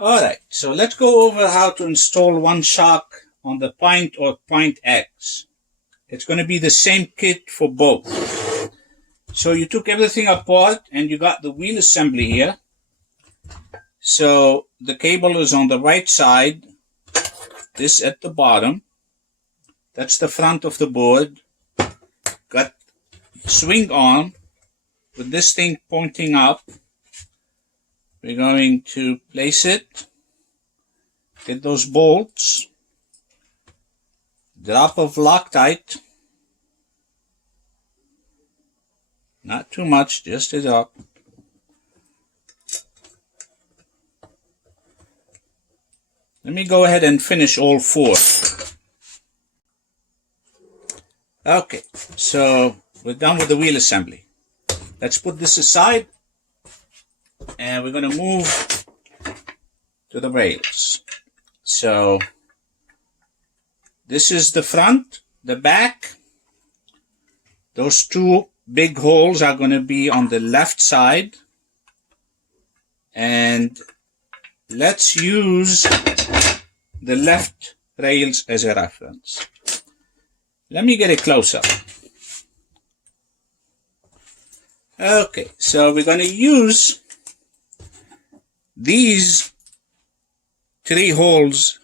Alright, so let's go over how to install Oneshock on the Pint or Pint X. It's going to be the same kit for both. So you took everything apart and you got the wheel assembly here. So the cable is on the right side, this at the bottom. That's the front of the board. Got swing arm with this thing pointing up. We're going to place it, get those bolts, drop of Loctite, not too much, just a drop. Let me go ahead and finish all four. Okay, so we're done with the wheel assembly. Let's put this aside. And we're going to move to the rails. So this is the front, the back. Those two big holes are going to be on the left side. And let's use the left rails as a reference. Let me get a close-up. Okay, so we're going to use these three holes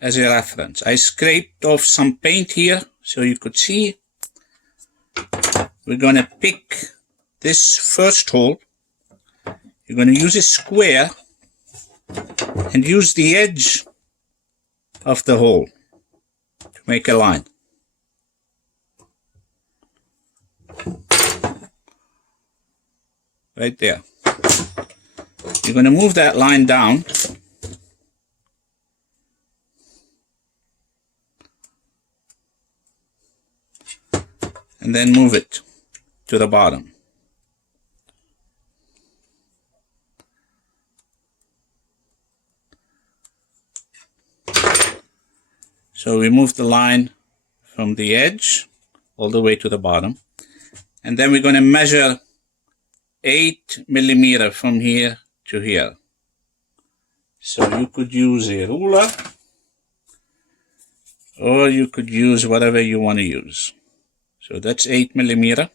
as a reference. I scraped off some paint here so you could see. We're going to pick this first hole. You're going to use a square and use the edge of the hole to make a line. Right there. You're going to move that line down and then move it to the bottom. So we move the line from the edge all the way to the bottom, and then we're going to measure 8 millimeters from here to here. So you could use a ruler or you could use whatever you want to use. So that's 8 millimeters.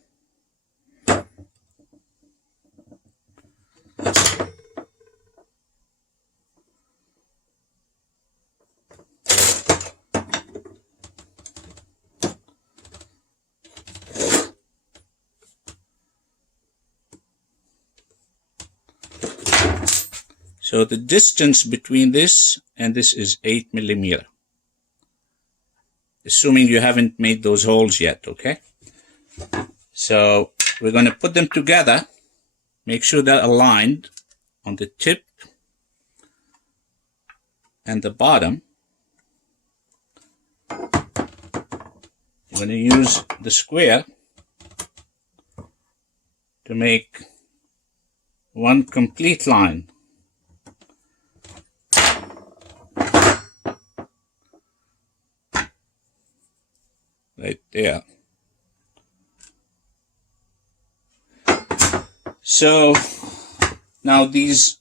So the distance between this and this is 8 millimeters. Assuming you haven't made those holes yet, okay? So we're going to put them together. Make sure they're aligned on the tip and the bottom. You're going to use the square to make one complete line. Right there. So now these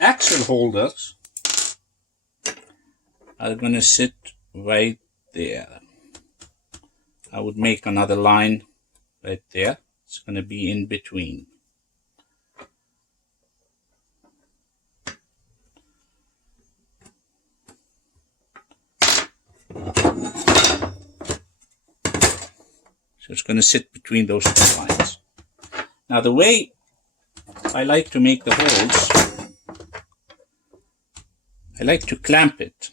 axle holders are going to sit right there. I would make another line right there. It's going to be in between. So it's going to sit between those two lines. Now the way I like to make the holes, I like to clamp it.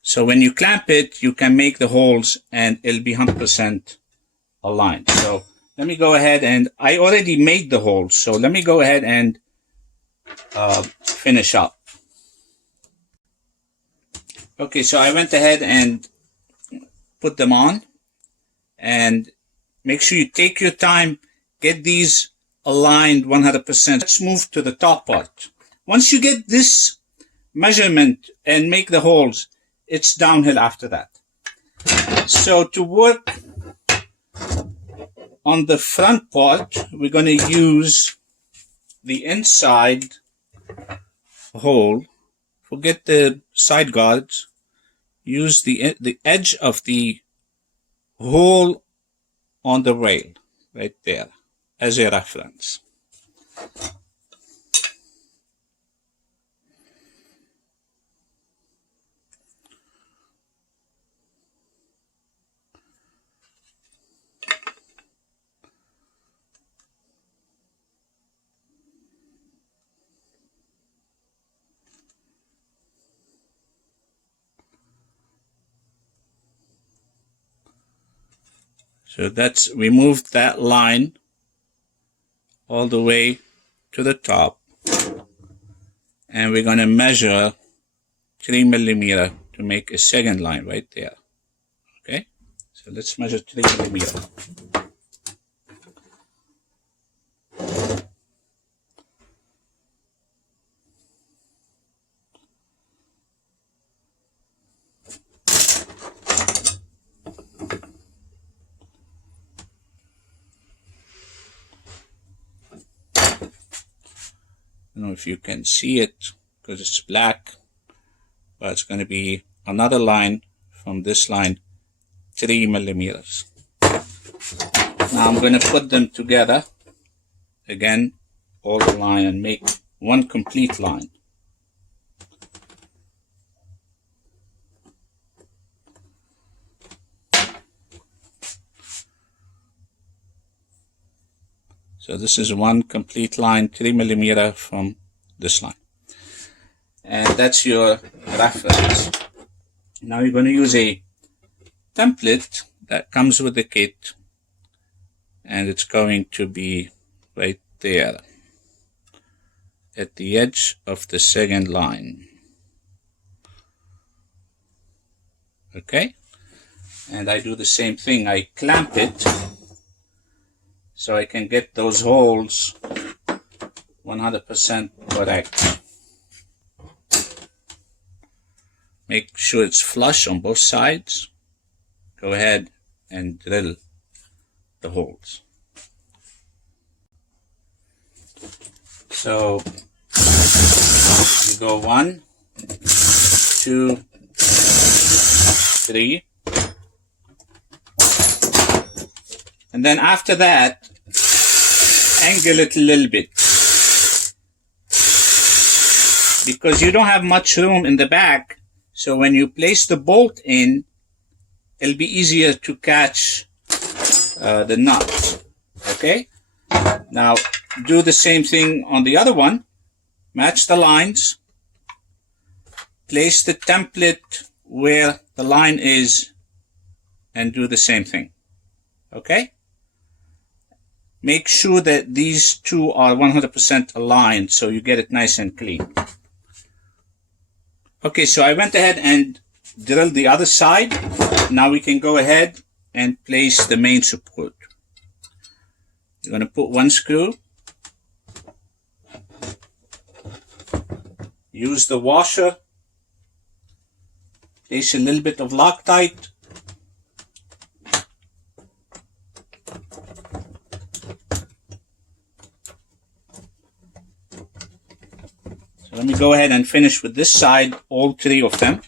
So when you clamp it, you can make the holes and it'll be 100% aligned. So let me go ahead and I already made the holes. So let me go ahead and finish up. Okay, so I went ahead and put them on, and make sure you take your time, get these aligned 100%. Let's move to the top part. Once you get this measurement and make the holes, it's downhill after that. So to work on the front part, we're going to use the inside hole. Forget the side guards. Use the edge of the hole on the rail right there as a reference. So we moved that line all the way to the top, and we're going to measure 3 millimeter to make a second line right there. Okay, so let's measure 3 millimeter. I don't know if you can see it because it's black, but it's going to be another line from this line, 3 millimeters. Now I'm going to put them together again, all the line, and make one complete line. So this is one complete line, 3 millimeter from this line. And that's your reference. Now you're going to use a template that comes with the kit, and it's going to be right there at the edge of the second line. Okay? And I do the same thing. I clamp it so I can get those holes 100% correct. Make sure it's flush on both sides. Go ahead and drill the holes. So you go 1, 2, 3. And then after that, angle it a little bit, because you don't have much room in the back. So when you place the bolt in, it'll be easier to catch the nut. Okay? Now do the same thing on the other one. Match the lines. Place the template where the line is and do the same thing. Okay? Make sure that these two are 100% aligned so you get it nice and clean. Okay, so I went ahead and drilled the other side. Now we can go ahead and place the main support. You're going to put one screw. Use the washer. Place a little bit of Loctite. Let me go ahead and finish with this side, all 3 of them.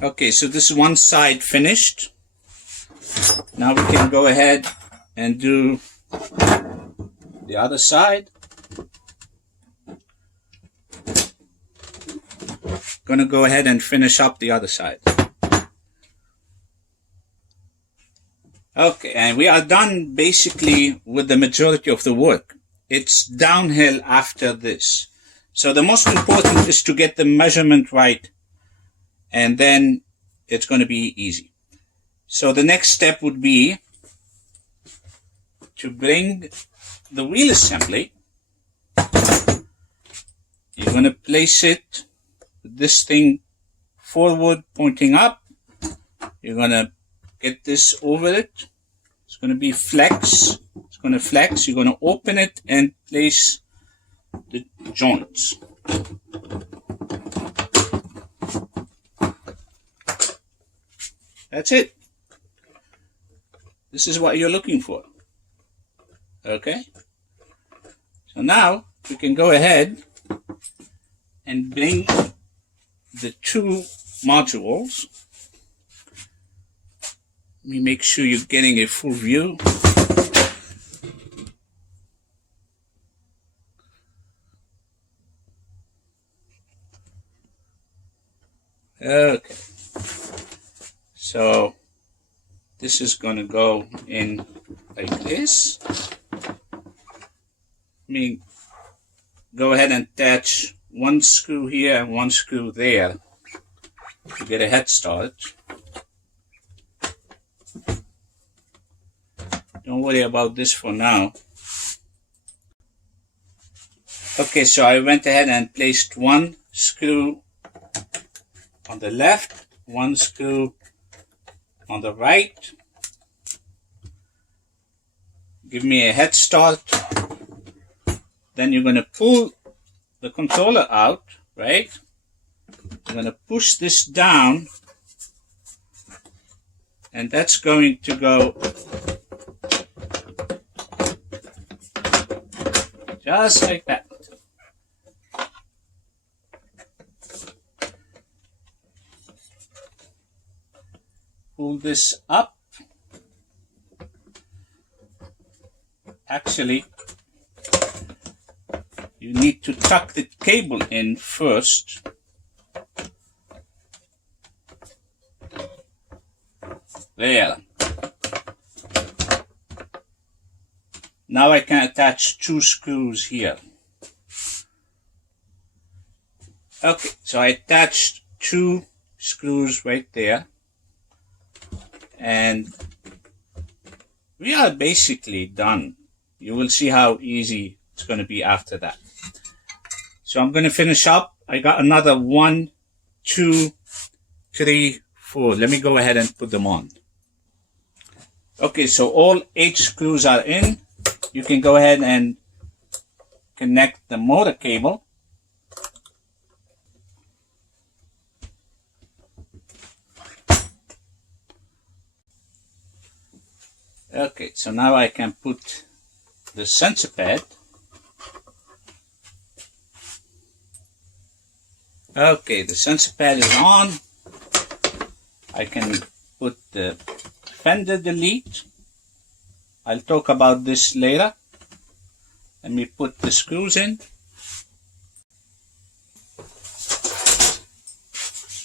Okay, so this is one side finished. Now we can go ahead and do the other side. Gonna go ahead and finish up the other side. Okay, and we are done basically with the majority of the work. It's downhill after this. So the most important is to get the measurement right, and then it's going to be easy. So the next step would be to bring the wheel assembly. You're going to place it with this thing forward, pointing up. You're going to get this over it. It's going to be flex. It's going to flex. You're going to open it and place the joints. That's it. This is what you're looking for. Okay? So now we can go ahead and bring the two modules. Let me make sure you're getting a full view. Okay. So this is going to go in like this. Let me go ahead and attach one screw here and one screw there to get a head start. Don't worry about this for now. Okay, so I went ahead and placed one screw on the left, one screw on the right. Give me a head start. Then you're going to pull the controller out, right? I'm going to push this down, and that's going to go just like that. Pull this up. Actually, you need to tuck the cable in first. There. Now I can attach two screws here. Okay, so I attached two screws right there. And we are basically done. You will see how easy it's going to be after that. So I'm going to finish up. I got another 1, 2, 3, 4. Let me go ahead and put them on. Okay, so all 8 screws are in. You can go ahead and connect the motor cable. Okay, so now I can put the sensor pad. Okay, the sensor pad is on. I can put the Fender delete. I'll talk about this later. Let me put the screws in.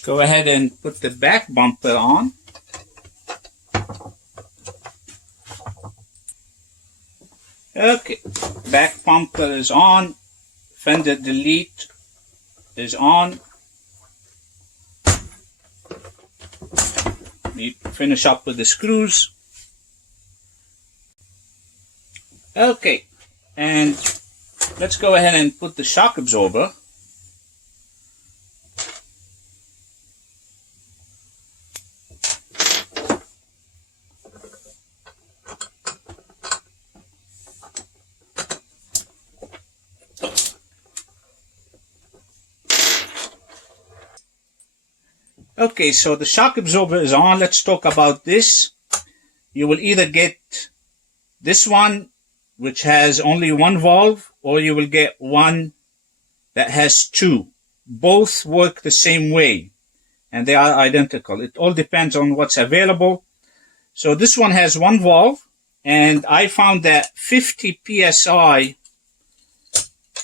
Go ahead and put the back bumper on. Okay, back bumper is on. Fender delete is on. Let me finish up with the screws. Okay, and let's go ahead and put the shock absorber. Okay, so the shock absorber is on. Let's talk about this. You will either get this one, which has only one valve, or you will get one that has two. Both work the same way, and they are identical. It all depends on what's available. So this one has one valve, and I found that 50 psi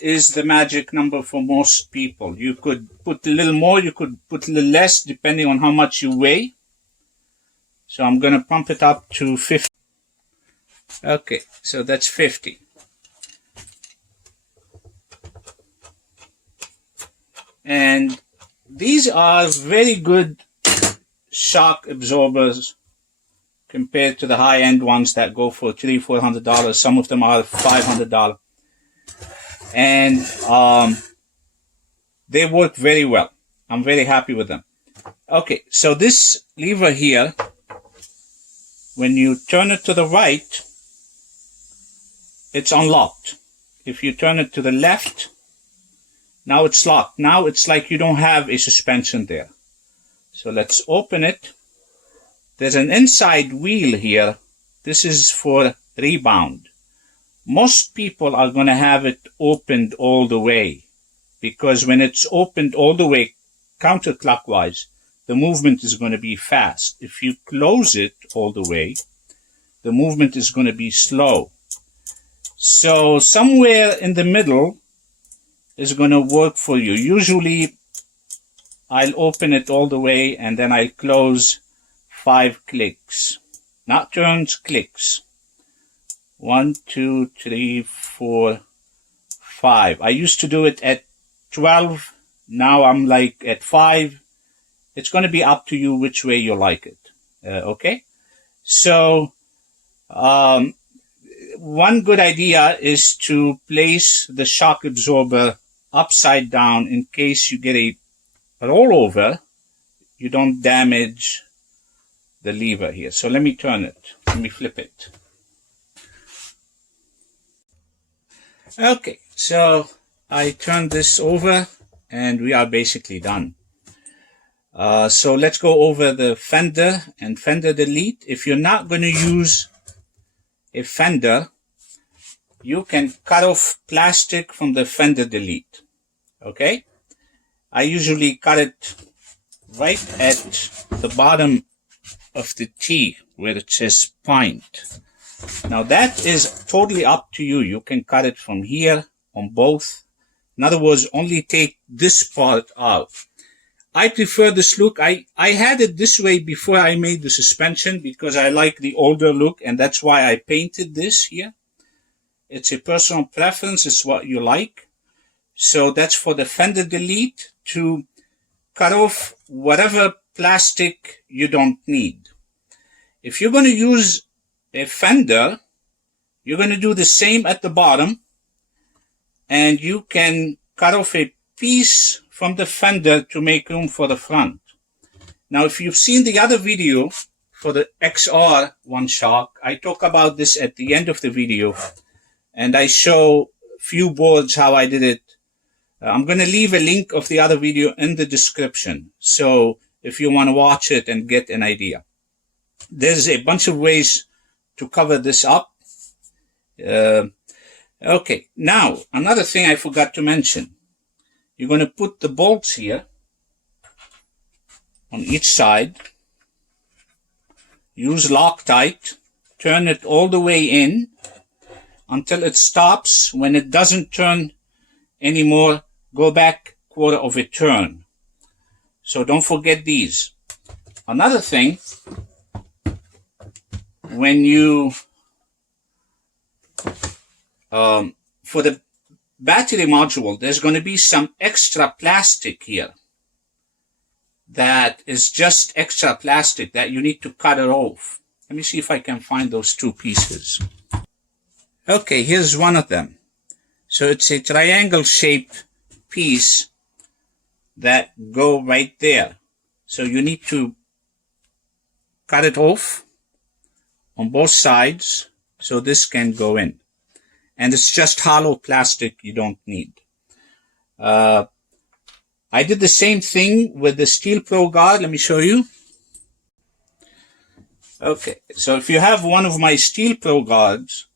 is the magic number for most people. You could put a little more, you could put a little less, depending on how much you weigh. So I'm going to pump it up to 50. Okay, so that's 50. And these are very good shock absorbers compared to the high-end ones that go for $300-400. Some of them are $500. And they work very well. I'm very happy with them. Okay, so this lever here, when you turn it to the right, it's unlocked. If you turn it to the left, now it's locked. Now it's like you don't have a suspension there. So let's open it. there's an inside wheel here. This is for rebound. Most people are going to have it opened all the way, because when it's opened all the way counterclockwise, the movement is going to be fast. If you close it all the way, the movement is going to be slow. So somewhere in the middle is going to work for you. Usually I'll open it all the way and then I'll close 5 clicks. Not turns, clicks. 1, 2, 3, 4, 5. I used to do it at 12. Now I'm like at 5. It's going to be up to you which way you like it. Okay? So, one good idea is to place the shock absorber upside down in case you get a rollover. You don't damage the lever here. So let me turn it. Let me flip it. Okay, so I turned this over and we are basically done. So let's go over the Fender and Fender Delete. If you're not going to use a Fender, you can cut off plastic from the Fender Delete. Okay? I usually cut it right at the bottom of the T where it says Pint. Now that is totally up to you. You can cut it from here on both. In other words, only take this part out. I prefer this look. I had it this way before I made the suspension because I like the older look, and that's why I painted this here. It's a personal preference. It's what you like. So that's for the Fender Delete, to cut off whatever plastic you don't need. If you're going to use a Fender, you're going to do the same at the bottom, and you can cut off a piece from the Fender to make room for the front. Now, if you've seen the other video for the XR Oneshock, I talk about this at the end of the video, and I show few boards how I did it. I'm going to leave a link of the other video in the description, so if you want to watch it and get an idea. There's a bunch of ways to cover this up. Okay, now, another thing I forgot to mention. You're going to put the bolts here on each side. Use Loctite. Turn it all the way in until it stops. When it doesn't turn anymore, go back quarter of a turn. So don't forget these. Another thing, when you, for the battery module, there's going to be some extra plastic here that is just extra plastic that you need to cut it off. Let me see if I can find those 2 pieces. Okay, here's one of them. So it's a triangle shaped piece that go right there. So you need to cut it off on both sides so this can go in. And it's just hollow plastic you don't need. I did the same thing with the Steel Pro Guard. Let me show you. Okay, so if you have one of my Steel Pro Guards,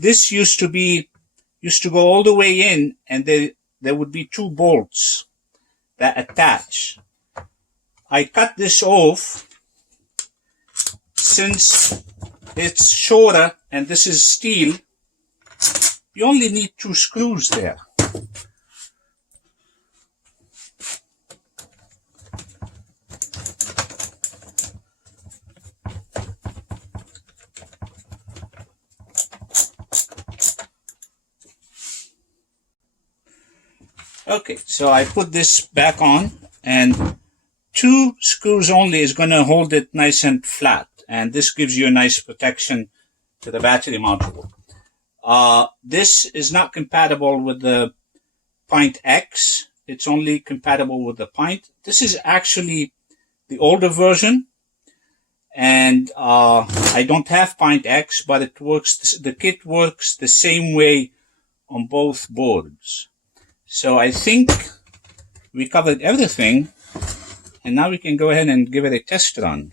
this used to go all the way in, and there would be 2 bolts that attach. I cut this off since it's shorter and this is steel. You only need 2 screws there. Okay, so I put this back on, and 2 screws only is going to hold it nice and flat, and this gives you a nice protection to the battery module. This is not compatible with the Pint X. It's only compatible with the Pint. This is actually the older version, and I don't have Pint X, but it works. The kit works the same way on both boards. So I think we covered everything, and now we can go ahead and give it a test run.